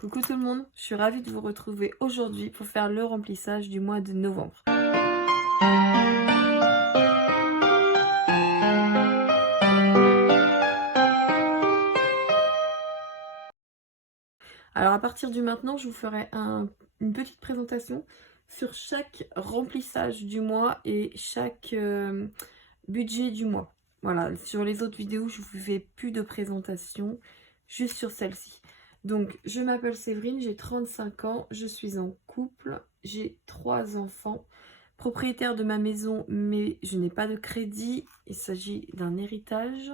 Coucou tout le monde, je suis ravie de vous retrouver aujourd'hui pour faire le remplissage du mois de novembre. Alors à partir du maintenant, je vous ferai une petite présentation sur chaque remplissage du mois et chaque budget du mois. Voilà, sur les autres vidéos, je vous fais plus de présentation, juste sur celle-ci. Donc, je m'appelle Séverine, j'ai 35 ans, je suis en couple, j'ai 3 enfants, propriétaire de ma maison, mais je n'ai pas de crédit, il s'agit d'un héritage.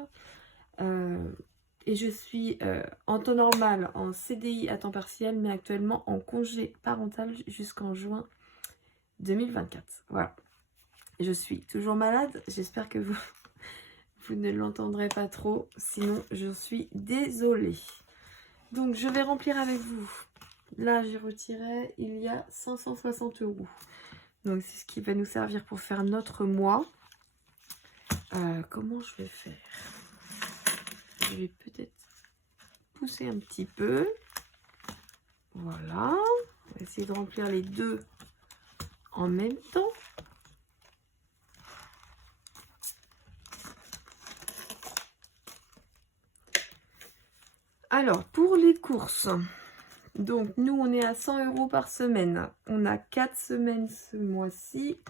Et je suis en temps normal en CDI à temps partiel, mais actuellement en congé parental jusqu'en juin 2024. Voilà. Je suis toujours malade, j'espère que vous ne l'entendrez pas trop, sinon je suis désolée. Donc je vais remplir avec vous. Là j'ai retiré, il y a 560 €. Donc c'est ce qui va nous servir pour faire notre mois. Comment je vais faire? Je vais peut-être pousser un petit peu. Voilà. On va essayer de remplir les deux en même temps. Alors, pour les courses, donc nous, on est à 100 € par semaine. On a 4 semaines ce mois-ci.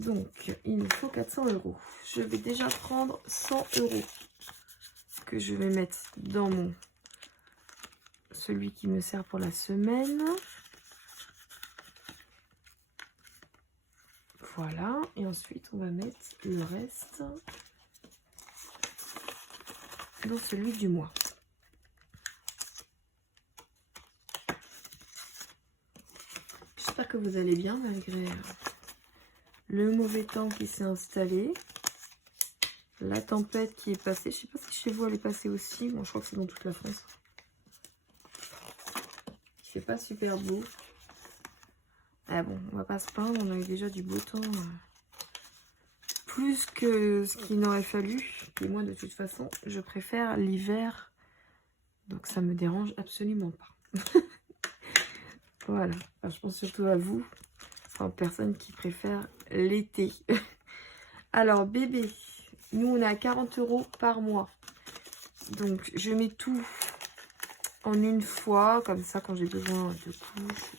Donc, il nous faut 400 €. Je vais déjà prendre 100 € que je vais mettre dans celui qui me sert pour la semaine. Voilà. Et ensuite, on va mettre le reste dans celui du mois. J'espère que vous allez bien malgré le mauvais temps qui s'est installé. La tempête qui est passée. Je ne sais pas si chez vous elle est passée aussi. Bon, je crois que c'est dans toute la France. Il fait pas super beau. Ah bon, on va pas se plaindre. On a eu déjà du beau temps. Plus que ce qu'il n'aurait fallu. Et moi, de toute façon, je préfère l'hiver. Donc ça me dérange absolument pas. Voilà. Enfin, je pense surtout à vous. Enfin, personne qui préfère l'été. Alors, bébé. Nous, on est à 40 € par mois. Donc, je mets tout en une fois. Comme ça, quand j'ai besoin de couches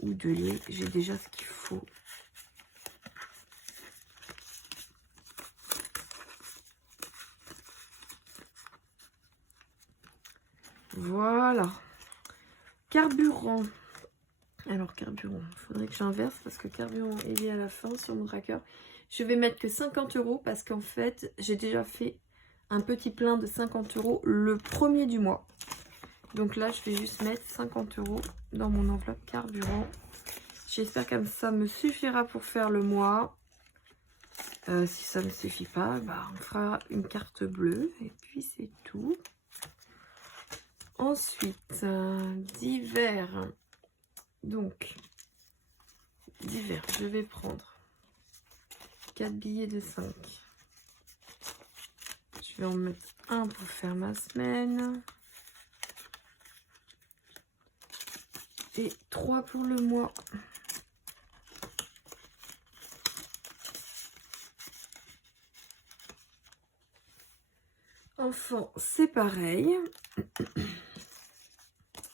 ou de lait, j'ai déjà ce qu'il faut. Voilà. Carburant. Alors, carburant. Il faudrait que j'inverse parce que carburant est lié à la fin sur mon tracker. Je vais mettre que 50 € parce qu'en fait, j'ai déjà fait un petit plein de 50 € le premier du mois. Donc là, je vais juste mettre 50 € dans mon enveloppe carburant. J'espère que ça me suffira pour faire le mois. Si ça ne suffit pas, bah, on fera une carte bleue. Et puis, c'est tout. Ensuite, divers. Donc, divers, je vais prendre 4 billets de 5. Je vais en mettre un pour faire ma semaine. Et 3 pour le mois. Enfant, c'est pareil.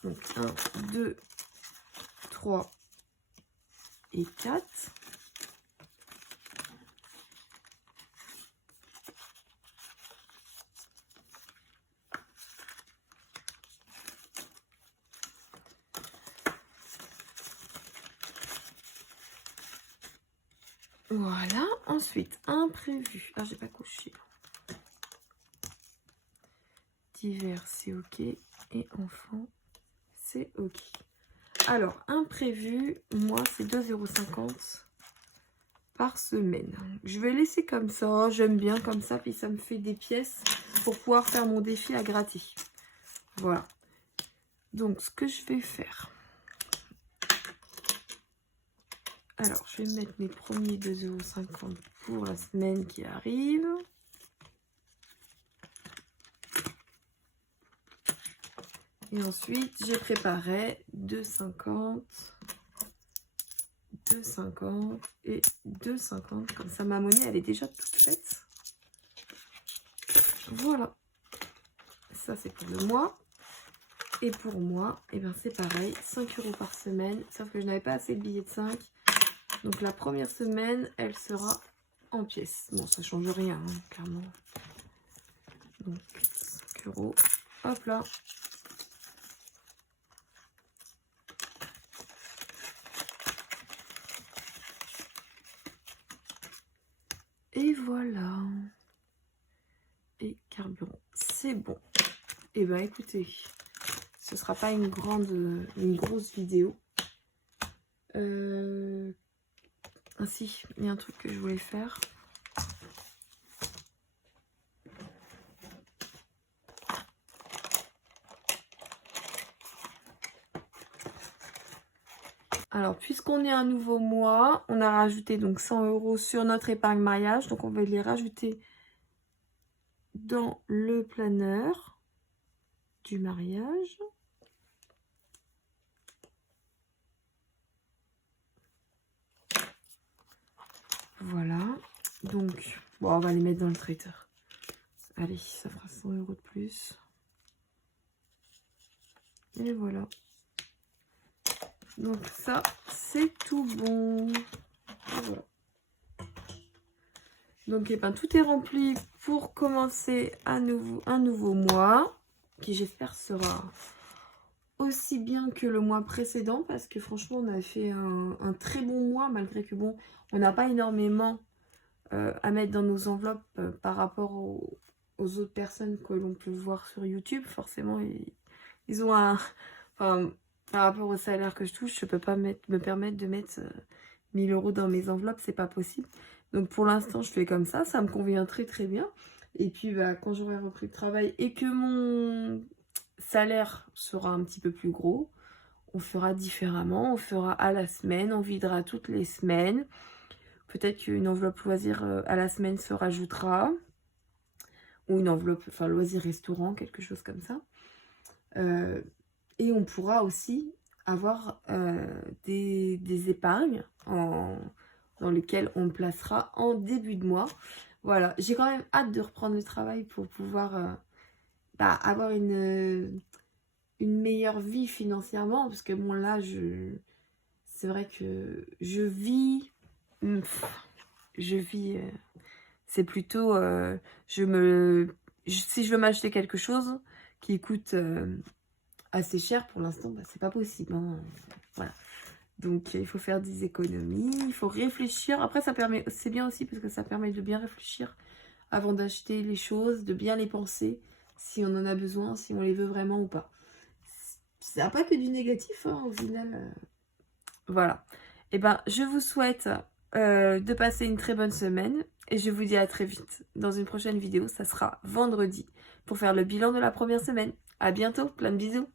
Donc 1, 2, 3 et 4. Voilà. Ensuite, imprévu. Ah, j'ai pas couché. Divers, c'est OK. Et enfant, c'est OK. Alors, imprévu, moi, c'est 2,50 € par semaine. Je vais laisser comme ça. J'aime bien comme ça. Puis ça me fait des pièces pour pouvoir faire mon défi à gratter. Voilà. Donc, ce que je vais faire. Alors, je vais mettre mes premiers 2,50 € pour la semaine qui arrive. Et ensuite, j'ai préparé 2,50, 2,50 et 2,50. Comme ça, ma monnaie, elle est déjà toute faite. Voilà. Ça, c'est pour le mois. Et pour moi, et ben c'est pareil, 5 € par semaine. Sauf que je n'avais pas assez de billets de 5. Donc la première semaine, elle sera en pièces. Bon, ça change rien, hein, clairement. Donc 5 €. Hop là. Et voilà. Et carburant, c'est bon. Et ben écoutez, ce sera pas une grosse vidéo. Ah si, il y a un truc que je voulais faire. Alors, puisqu'on est un nouveau mois, on a rajouté donc 100 € sur notre épargne mariage. Donc, on va les rajouter dans le planeur du mariage. Voilà. Donc, bon, on va les mettre dans le traiteur. Allez, ça fera 100 € de plus. Et voilà. Donc ça, c'est tout bon. Et voilà. Donc, eh ben, tout est rempli pour commencer un nouveau mois, qui j'espère sera aussi bien que le mois précédent, parce que franchement, on a fait un très bon mois, malgré que bon, on n'a pas énormément à mettre dans nos enveloppes par rapport aux autres personnes que l'on peut voir sur YouTube. Forcément, ils ont un... Enfin, par rapport au salaire que je touche, je peux pas me permettre de mettre 1000 € dans mes enveloppes, c'est pas possible. Donc pour l'instant, je fais comme ça me convient très très bien. Et puis bah, quand j'aurai repris le travail et que mon salaire sera un petit peu plus gros, on fera différemment, on fera à la semaine, on videra toutes les semaines. Peut-être qu'une enveloppe loisir à la semaine se rajoutera. Ou une enveloppe, enfin loisir restaurant, quelque chose comme ça. Et on pourra aussi avoir des épargnes dans lesquelles on placera en début de mois. Voilà, j'ai quand même hâte de reprendre le travail pour pouvoir avoir une meilleure vie financièrement. Parce que bon là, c'est vrai que je vis... c'est plutôt... si je veux m'acheter quelque chose qui coûte... assez cher pour l'instant, bah, c'est pas possible, hein. Voilà, donc il faut faire des économies, il faut réfléchir. Après ça permet, c'est bien aussi parce que ça permet de bien réfléchir avant d'acheter les choses, de bien les penser, si on en a besoin, si on les veut vraiment ou pas. Ça n'a pas que du négatif, hein, au final. Voilà, et ben je vous souhaite de passer une très bonne semaine et je vous dis à très vite dans une prochaine vidéo. Ça sera vendredi pour faire le bilan de la première semaine. À bientôt, plein de bisous.